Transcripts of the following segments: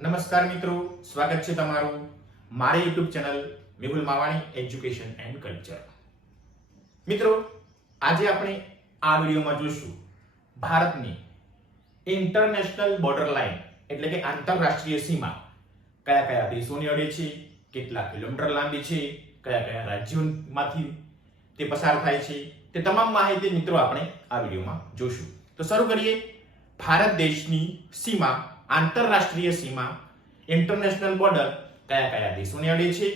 નમસ્કાર મિત્રો, સ્વાગત છે તમારું મારી YouTube channel Mehul Mavani education and culture. મિત્રો, આજે આપણે આ વિડિયોમાં જોઈશું ભારતની ઇન્ટરનેશનલ બોર્ડર લાઇન એટલે કે આંતરરાષ્ટ્રીય સીમા કયા કયા દેશોની અડે છે, કેટલા કિલોમીટર લાંબી છે, કયા કયા રાજ્યોમાંથી તે પસાર થાય છે, તે તમામ માહિતી મિત્રો આપણે આ વિડિયોમાં જોઈશું. તો શરૂ કરીએ. ભારત દેશની સીમા, આંતરરાષ્ટ્રીય સીમા, ઇન્ટરનેશનલ બોર્ડર કયા કયા દેશોને અડે છે,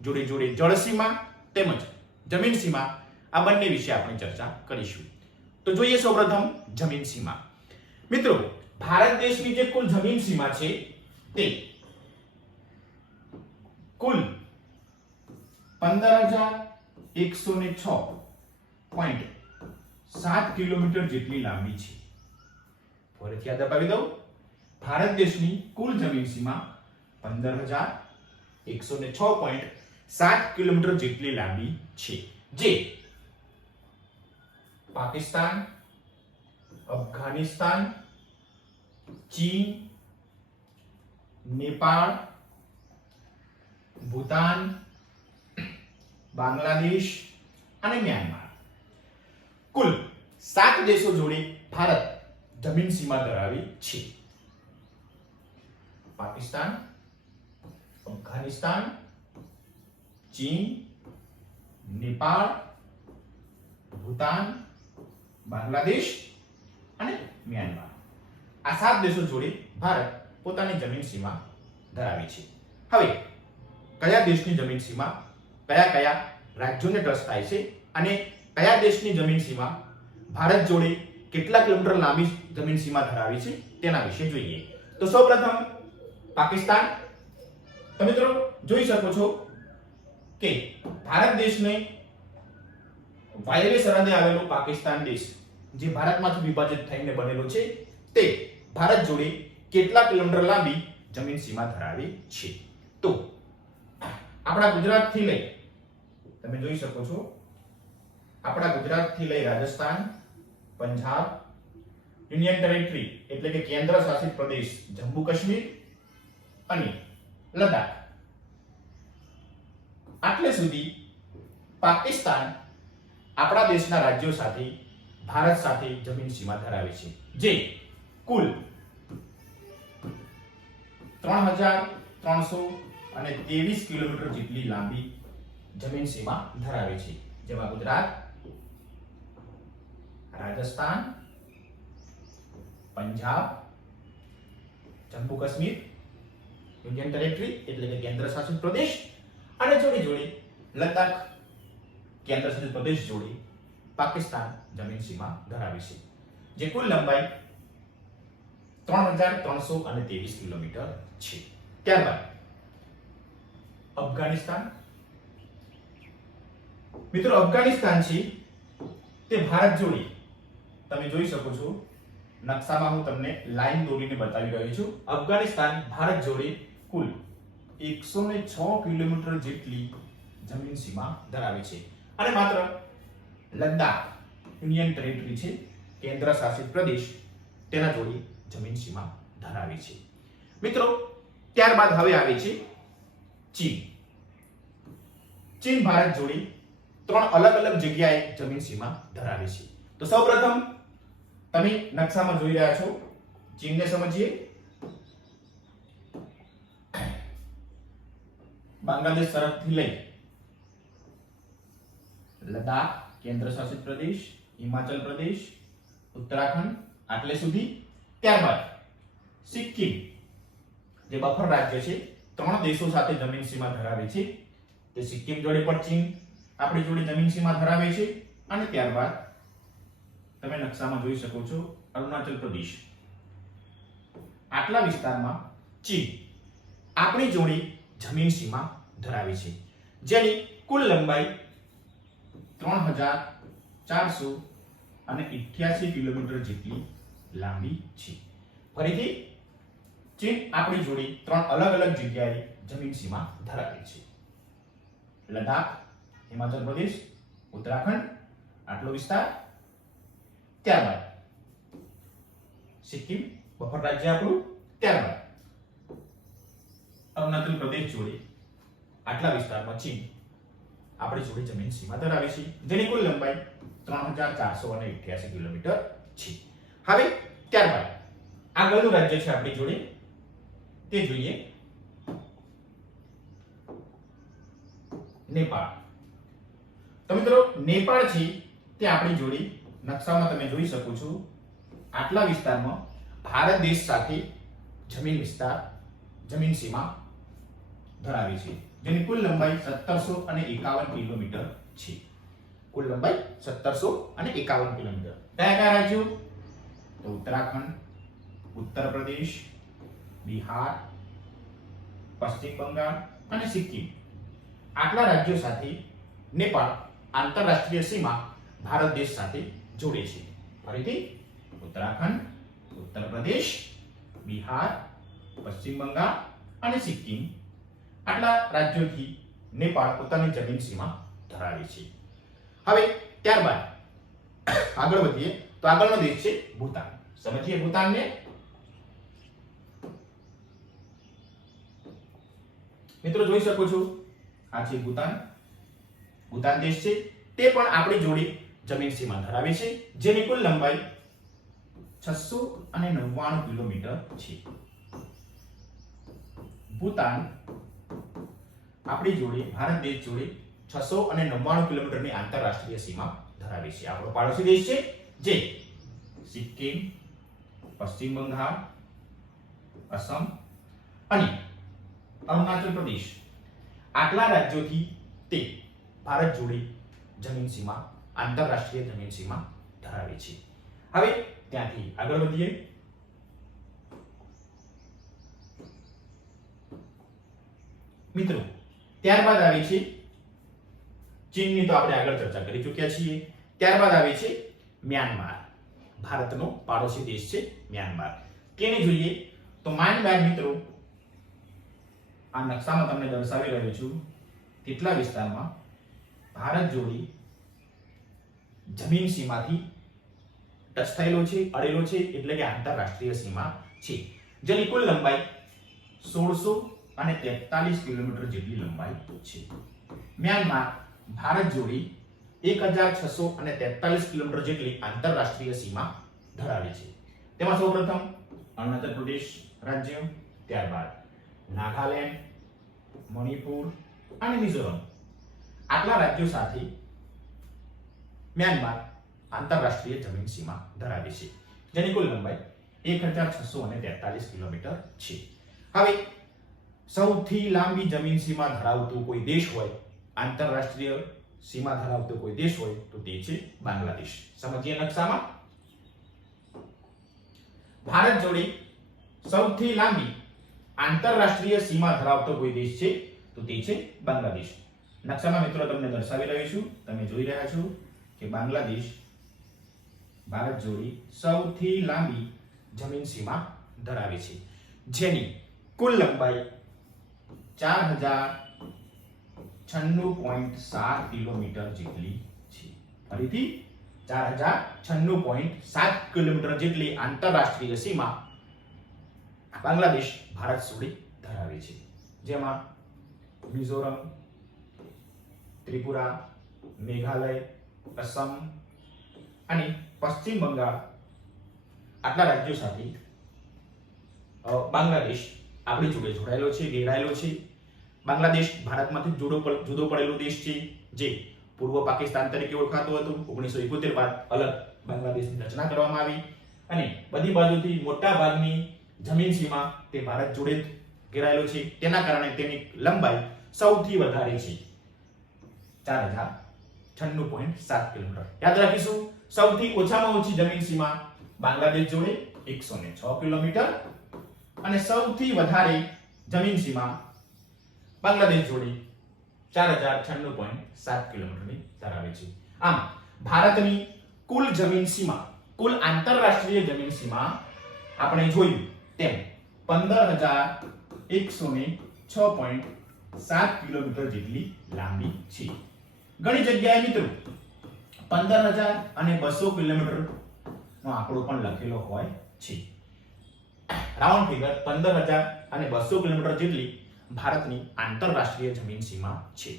જોડે જોડે જળ સીમા તેમજ જમીન સીમા, આ બંને વિશે આપણે ચર્ચા કરીશું. તો જોઈએ સૌપ્રથમ જમીન સીમા. મિત્રો, ભારત દેશની જે કુલ જમીન સીમા છે તે કુલ 15,106.7 કિલોમીટર જેટલી લાંબી છે. ફરીથી યાદ અપાવી દઉં, ભારત દેશની કુલ જમીન સીમા 15,106.7 કિલોમીટર જેટલી લાંબી છે, જે પાકિસ્તાન, અફઘાનિસ્તાન, ચીન, નેપાળ, ભૂતાન, બાંગ્લાદેશ અને મ્યાનમાર કુલ 7 દેશો જોડે ભારત જમીન સીમા ધરાવે છે. પાકિસ્તાન, અફઘાનિસ્તાન, ચીન, નેપાળ, ભૂતાન, બાંગ્લાદેશ અને મ્યાનમાર, આ 7 દેશો જોડે ભારત પોતાની જમીન સીમા ધરાવે છે. હવે કયા દેશની જમીન સીમા કયા કયા રાજ્યોને ટચ થાય છે અને કયા દેશની જમીન સીમા ભારત જોડે કેટલા કિલોમીટર લાંબી જમીન સીમા ધરાવે છે તેના વિશે જોઈએ. તો સૌપ્રથમ પાકિસ્તાન. તો મિત્રો જોઈ શકો છો કે ભારત દેશને વાયવ્ય સરહદે આવેલો પાકિસ્તાન દેશ, જે ભારતમાંથી વિભાજિત થઈને બનેલો છે, તે ભારત જોડે કેટલા કિલોમીટર લાંબી જમીન સીમા ધરાવે છે. તો આપણા ગુજરાતથી લઈ, તમે જોઈ શકો છો, આપણા ગુજરાતથી લઈ રાજસ્થાન, પંજાબ, યુનિયન ટેરેટરી એટલે કે કેન્દ્ર શાસિત પ્રદેશ જમ્મુ કાશ્મીર અને લદ્દાખ, આટલે સુધી પાકિસ્તાન આપણા દેશના રાજ્યો સાથે ભારત સાથે જમીન સીમા ધરાવે છે, જે કુલ 3,323 કિલોમીટર જેટલી લાંબી જમીન સીમા ધરાવે છે, જેમાં ગુજરાત, રાજસ્થાન, પંજાબ, જમ્મુ કાશ્મીર, યુનિયન ટેરેટરી એટલે કે કેન્દ્ર શાસિત પ્રદેશ અને જોડે જોડે લદ્દાખ કેન્દ્ર શાસિત પ્રદેશ જોડે પાકિસ્તાન જમીન સીમા ધરાવે છે, જે કુલ લંબાઈ 3,323 કિલોમીટર છે. ત્યારબાદ અફઘાનિસ્તાન. મિત્રો, અફઘાનિસ્તાન છે તે ભારત જોડે, તમે જોઈ શકો છો નકશામાં, હું તમને લાઈન દોરીને બતાવી રહ્યો છું. અફઘાનિસ્તાન ભારત જોડે કુલ 106 કિલોમીટર જેટલી જમીન સીમા ધરાવે છે અને માત્ર લદ્દાખ યુનિયન ટેરેટરી છે, કેન્દ્ર શાસિત પ્રદેશ, તેના જોડે જમીન સીમા ધરાવે છે. મિત્રો, ત્યારબાદ હવે આવે છે ચીન. ચીન ભારત જોડે 3 અલગ અલગ જગ્યાએ જમીન સીમા ધરાવે છે. તો સૌપ્રથમ તમે નકશામાં જોઈ રહ્યા છો, ચીનને સમજીએ. બાંગ્લાદેશ તરફથી લઈ લદ્દાખ કેન્દ્ર શાસિત પ્રદેશ, હિમાચલ પ્રદેશ, ઉત્તરાખંડ, આટલે સુધી. ત્યારબાદ સિક્કિમ, જે બફર રાજ્ય છે, 3 દેશો સાથે જમીન સીમા ધરાવે છે, તે સિક્કિમ જોડે પણ ચીન આપણી જોડે જમીન સીમા ધરાવે છે. અને ત્યારબાદ તમે નકશામાં જોઈ શકો છો અરુણાચલ પ્રદેશ, આટલા વિસ્તારમાં ચીન આપણી જોડે જમીન સીમા ધરાવે છે, જેની કુલ લંબાઈ 3,488 કિલોમીટર જેટલી લાંબી છે. ફરીથી ચીન આપણી જોડે 3 અલગ અલગ જગ્યાએ જમીન સીમા ધરાવે છે. લદ્દાખ, હિમાચલ પ્રદેશ, ઉત્તરાખંડ, આટલો વિસ્તાર. ત્યારબાદ સિક્કિમ બફર રાજ્ય આપણું. ત્યારબાદ અરુણાચલ પ્રદેશ જોડે આટલા વિસ્તારમાં ચીન આપણી જોડે જમીન સીમા ધરાવે છે, જેની કુલ લંબાઈ 3488 કિલોમીટર છે. હવે ત્યારબાદ આગળનું રાજ્ય છે આપણી જોડે તે જોઈએ નેપાળ. તો મિત્રો નેપાળ છે તે આપણી જોડે નકશામાં તમે જોઈ શકો છો આટલા વિસ્તારમાં ભારત દેશ સાથે જમીન સીમા ધરાવે છે, જેની કુલ લંબાઈ 1751 કિલોમીટર છે. કુલ લંબાઈ 1751 કિલોમીટર. કયા કયા રાજ્યો? તો ઉત્તરાખંડ, ઉત્તર પ્રદેશ, બિહાર, પશ્ચિમ બંગાળ અને સિક્કિમ. આટલા રાજ્યો સાથે નેપાળ આંતરરાષ્ટ્રીય સીમા ભારત દેશ સાથે જોડે છે. ફરીથી ઉત્તરાખંડ, ઉત્તર પ્રદેશ, બિહાર, પશ્ચિમ બંગાળ અને સિક્કિમ આટલા રાજ્યોથી નેપાળ પોતાની જમીન સીમા ધરાવે છે. હવે ત્યારબાદ આગળ વધીએ તો આગળનો દેશ છે ભૂતાન. સમજીએ ભૂતાનને. મિત્રો જોઈ શકો છો આ છે ભૂતાન. ભૂતાન દેશ છે તે પણ આપણી જોડે જમીન સીમા ધરાવે છે, જેની કુલ લંબાઈ 699 કિલોમીટર છે. ભૂતાન આપણી જોડે ભારત દેશ જોડે 699 કિલોમીટરની આંતરરાષ્ટ્રીય સીમા ધરાવે છે. આપણો પાડોશી દેશ છે જે સિક્કિમ, પશ્ચિમ બંગાળ, અસમ અને અરુણાચલ પ્રદેશ આટલા રાજ્યોથી તે ભારત જોડે જમીન સીમા આંતરરાષ્ટ્રીય જમીન સીમા ધરાવે છે. હવે ત્યાંથી આગળ વધીએ મિત્રો. ત્યારબાદ આવે છે ચીનની, તો આપણે આગળ ચર્ચા કરી ચૂક્યા છીએ. ત્યારબાદ આવે છે મ્યાનમાર. ભારતનો પાડોશી દેશ છે મ્યાનમાર. કેને જોઈએ તો મ્યાનમાર મિત્રો આ નકશામાં તમને દર્શાવી રહ્યો છું કેટલા વિસ્તારમાં ભારત જોડે જમીન સીમાથી ટચ થયેલો છે, અડેલો છે, એટલે કે આંતરરાષ્ટ્રીય સીમા છે, જેની કુલ લંબાઈ 1643 કિલોમીટર જેટલી લંબાઈ છે. મ્યાનમાર ભારત જોડે 1643 કિલોમીટર જેટલી આંતરરાષ્ટ્રીય સીમા ધરાવે છે. તેમાં સૌપ્રથમ અરુણાચલ પ્રદેશ રાજ્ય, ત્યારબાદ નાગાલેન્ડ, મણિપુર અને મિઝોરમ આટલા રાજ્યો સાથે મ્યાનમાર આંતરરાષ્ટ્રીય જમીન સીમા ધરાવે છે, જેની કુલ લંબાઈ 1643 કિલોમીટર છે. હવે સૌથી લાંબી જમીન સીમા ધરાવતો કોઈ દેશ હોય, આંતરરાષ્ટ્રીય સીમા ધરાવતો કોઈ દેશ હોય તો તે છે બાંગ્લાદેશ. સમજીએ નકશામાં. ભારત જોડે સૌથી લાંબી આંતરરાષ્ટ્રીય સીમા ધરાવતો કોઈ દેશ છે તો તે છે બાંગ્લાદેશ. નકશામાં મિત્રો તમને દર્શાવી રહ્યો છું, તમે જોઈ રહ્યા છો કે બાંગ્લાદેશ ભારત જોડે સૌથી લાંબી જમીન સીમા ધરાવે છે, જેની કુલ લંબાઈ 4096.7 કિલોમીટર જેટલી છે. ફરીથી 4096.7 કિલોમીટર જેટલી આંતરરાષ્ટ્રીય સીમા બાંગ્લાદેશ ભારત જોડે ધરાવે છે, જેમાં મિઝોરમ, ત્રિપુરા, મેઘાલય, અસમ અને પશ્ચિમ બંગાળ આટલા રાજ્યો સાથે બાંગ્લાદેશ આપણી જોડે જોડાયેલો છે, ઘેરાયેલો છે. બાંગ્લાદેશ ભારતમાંથી જુદો પડેલો દેશ છે, જે પૂર્વ પાકિસ્તાન તરીકે ઓળખાતો હતો. 1971 બાદ અલગ બાંગ્લાદેશની રચના કરવામાં આવી અને બધી બાજુથી મોટા ભાગની જમીન સીમા તે ભારત જોડે ઘેરાયેલો છે. તેના કારણે તેની લંબાઈ સૌથી વધારે છે, 4096.7 કિલોમીટર. યાદ રાખીશું, સૌથી ઓછામાં ઓછી જમીન સીમા બાંગ્લાદેશ જોડે 106 કિલોમીટર અને સૌથી વધારે જમીન સીમા બાંગ્લાદેશ જોડે 4096.7 કિલોમીટરની ધરાવે છે. આમ ભારતની કુલ જમીન સીમા, કુલ આંતરરાષ્ટ્રીય જમીન સીમા આપણે જોયું તેમ 15106.7 કિલોમીટર જેટલી લાંબી છે. ઘણી જગ્યાએ મિત્રો 15000 અને 200 કિલોમીટર નો આંકડો પણ લખેલો હોય છે. રાઉન્ડ ફિગર 15000 અને 200 કિલોમીટર જેટલી ભારતની આંતરરાષ્ટ્રીય જમીન સીમા છે.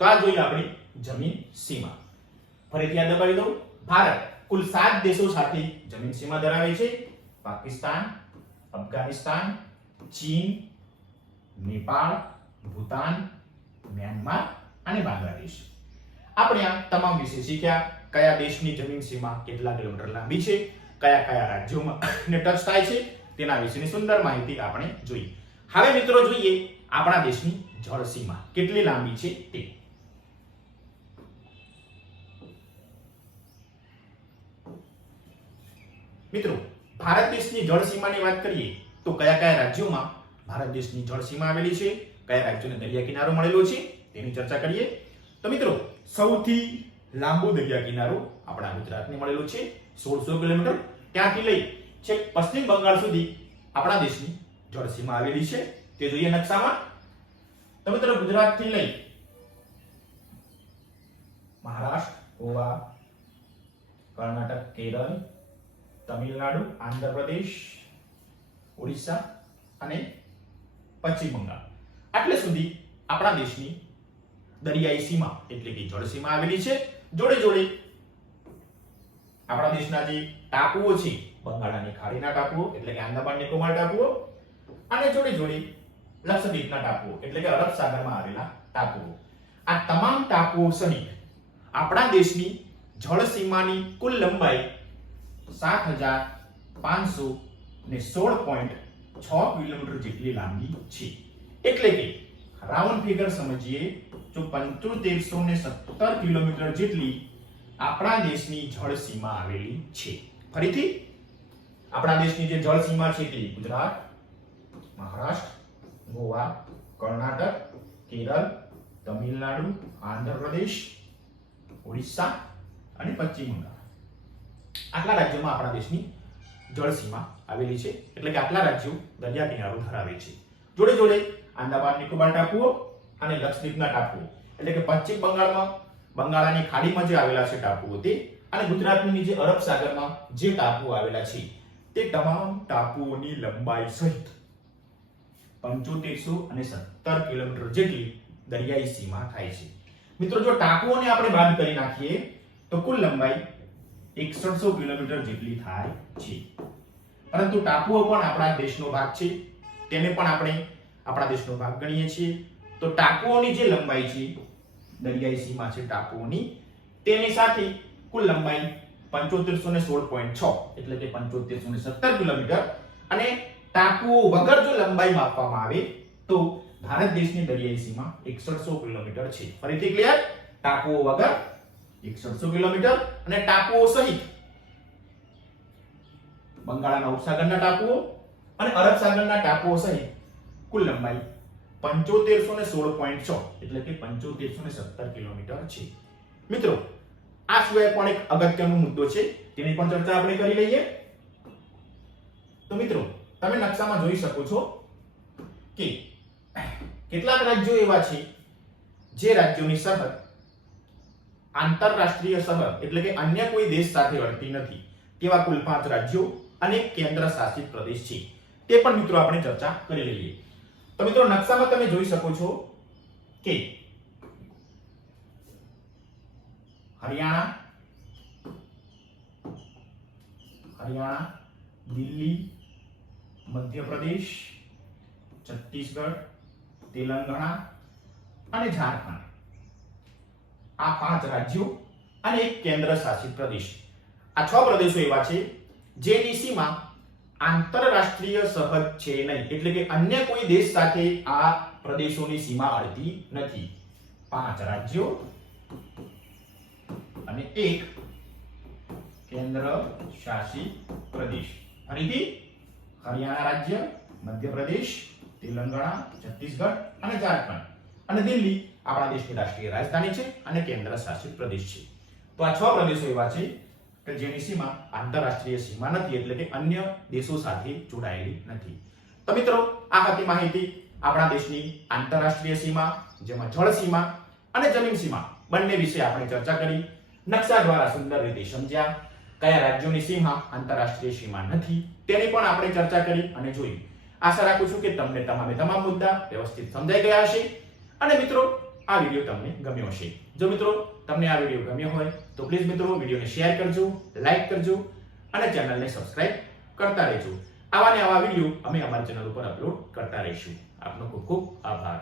તો આ જોઈએ આપણી જમીન સીમા. ફરીથી યાદ દબાવી દઉં. ભારત કુલ 7 દેશો સાથે જમીન સીમા ધરાવે છે. પાકિસ્તાન, અફઘાનિસ્તાન, ચીન, નેપાળ, ભૂતાન, મ્યાનમાર અને બાંગ્લાદેશ. આપણે આ તમામ વિશે શીખ્યા. કયા દેશની જમીન સીમા કેટલા કિલોમીટર લાંબી છે, કયા કયા રાજ્યોમાં ને ટચ થાય છે, તેના વિશેની સુંદર માહિતી આપણે જોઈ. હવે મિત્રો જોઈએ આપણા દેશની જળ સીમા કેટલી લાંબી છે તે. મિત્રો ભારત દેશની જળ સીમાની વાત કરીએ તો કયા કયા રાજ્યોમાં ભારત દેશની જળ સીમા આવેલી છે, કયા રાજ્યોને દરિયા કિનારો મળેલો છે તેની ચર્ચા કરીએ. તો મિત્રો સૌથી લાંબો દરિયા કિનારો આપણા ગુજરાતને મળેલો છે 1600 કિલોમીટર. ત્યાંથી લઈ છેક પશ્ચિમ બંગાળ સુધી આપણા દેશની જળ સીમા આવેલી છે. તે જોઈએ નકશામાં. તો મિત્રો ગુજરાતથી લઈ મહારાષ્ટ્ર, ગોવા, કર્ણાટક, કેરળ, તમિલનાડુ, આંધ્રપ્રદેશ, ઓડિશા અને પશ્ચિમ બંગાળ આટલે સુધી આપણા દેશની દરિયાઈ સીમા એટલે કે જળ સીમા આવેલી છે. જોડે જોડે આપણા દેશના જે ટાપુઓ છે, બંગાળાની ખાડીના ટાપુઓ એટલે કે આંદામાન નિકોબાર ટાપુઓ અને જોડે જોડે લક્ષદ્વીપના ટાપુઓ એટલે કે અરબ સાગરમાં આવેલા ટાપુઓ. આ તમામ ટાપુઓ સહિત આપણા દેશની જળ સીમાની કુલ લંબાઈ 7516.6 કિલોમીટર જેટલી લાંબી છે. એટલે કે રાઉન્ડ ફિગર સમજીએ તો 7517 કિલોમીટર જેટલી આપણા દેશની જળ સીમા આવેલી છે. ફરીથી આપણા દેશની જે જળ સીમા છે તે ગુજરાત, મહારાષ્ટ્ર, ગોવા, કર્ણાટક, કેરળ, તમિલનાડુ, આંધ્રપ્રદેશ, ઓડિશા અને પશ્ચિમ બંગાળ આટલા રાજ્યોમાં આપણા દેશની જળ સીમા આવેલી છે. એટલે કે આટલા રાજ્યો દરિયા કિનારો ધરાવે છે. જોડે જોડે આંદામાન નિકોબાર ટાપુઓ અને લક્ષદ્વીપના ટાપુઓ એટલે કે પશ્ચિમ બંગાળમાં બંગાળાની ખાડીમાં જે આવેલા છે ટાપુઓ તે અને ગુજરાતની નીચે અરબ સાગરમાં જે ટાપુઓ આવેલા છે તે તમામ ટાપુઓની લંબાઈ સહિત 7517 કિલોમીટર જેટલી દરિયાઈ સીમા થાય છે. મિત્રો જો ટાપુઓને આપણે બાદ કરી નાખીએ તો કુલ લંબાઈ 6100 કિલોમીટર જેટલી થાય છે. પરંતુ ટાપુઓ પણ આપણા દેશનો ભાગ છે, તેને પણ આપણે આપણા દેશનો ભાગ ગણીએ છીએ. તો ટાપુઓની જે લંબાઈ છે દરિયાઈ સીમા છે ટાપુઓની તેની સાથે કુલ લંબાઈ 7516.6 એટલે કે 7517 કિલોમીટર અને ટાપુઓ વગર જો લંબાઈ માપવામાં આવે તો ભારત દેશની દરિયાઈ સીમા 6100 કિલોમીટર છે. ફરીથી ક્લિયર? ટાપુઓ વગર 6100 કિલોમીટર અને ટાપુઓ સહિત બંગાળના ઉપસાગરના ટાપુઓ અને અરબ સાગરના ટાપુઓ સહિત કુલ લંબાઈ 7516.6 એટલે કે 7517 કિલોમીટર છે. મિત્રો આ સિવાય પણ એક અગત્યનો મુદ્દો છે તેની પણ ચર્ચા આપણે કરી લઈએ. તો મિત્રો તમે નકશામાં જોઈ શકો છો કે કેટલાક રાજ્યો એવા છે જે રાજ્યોની સરહદ આંતરરાષ્ટ્રીય સરહદ એટલે કે અન્ય કોઈ દેશ સાથે અડતી નથી. તેવા કુલ 5 રાજ્યો અને કેન્દ્ર શાસિત પ્રદેશ છે. તે પણ મિત્રો આપણે ચર્ચા કરી લઈએ. તો મિત્રો નકશામાં તમે જોઈ શકો છો કે હરિયાણા, દિલ્હી, મધ્યપ્રદેશ, છત્તીસગઢ, તેલંગાણા અને ઝારખંડ આ 5 રાજ્યો અને એક કેન્દ્ર શાસિત પ્રદેશ. આ 6 પ્રદેશો એવા છે જેની સીમા આંતરરાષ્ટ્રીય સરહદ છે નહીં એટલે કે અન્ય કોઈ દેશ સાથે આ પ્રદેશોની સીમા અડતી નથી. 5 રાજ્યો અને એક કેન્દ્ર શાસિત પ્રદેશ. ફરીથી હરિયાણા રાજ્ય, મધ્યપ્રદેશ, તેલંગાણા, છત્તીસગઢ અને ઝારખંડ અને દિલ્હી આપણા દેશની રાષ્ટ્રીય રાજધાની છે અને કેન્દ્ર શાસિત પ્રદેશ છે. તો આ 6 પ્રદેશો એવા છે કે જેની સીમા આંતરરાષ્ટ્રીય સીમા નથી એટલે કે અન્ય દેશો સાથે જોડાયેલી નથી. તો મિત્રો આ હતી માહિતી આપણા દેશની આંતરરાષ્ટ્રીય સીમા જેમાં જળ સીમા અને જમીન સીમા બંને વિશે આપણે ચર્ચા કરી. નકશા દ્વારા સુંદર રીતે સમજ્યા. કયા રાજ્યોની સીમા આંતરરાષ્ટ્રીય સીમા નથી તેની પણ આપણે ચર્ચા કરી અને જોઈ. આશા રાખું છું કે તમને તમામ મુદ્દા વ્યવસ્થિત સમજાઈ ગયા હશે અને મિત્રો આ વિડીયો તમને ગમ્યો હશે. જો મિત્રો તમને આ વિડીયો ગમ્યો હોય તો પ્લીઝ મિત્રો વિડીયોને શેર કરજો, લાઈક કરજો અને ચેનલને સબસ્ક્રાઇબ કરતા રહેજો. આવા ને આવા વિડીયો અમે અમારી ચેનલ ઉપર અપલોડ કરતા રહીશું. આપનો ખૂબ ખૂબ આભાર.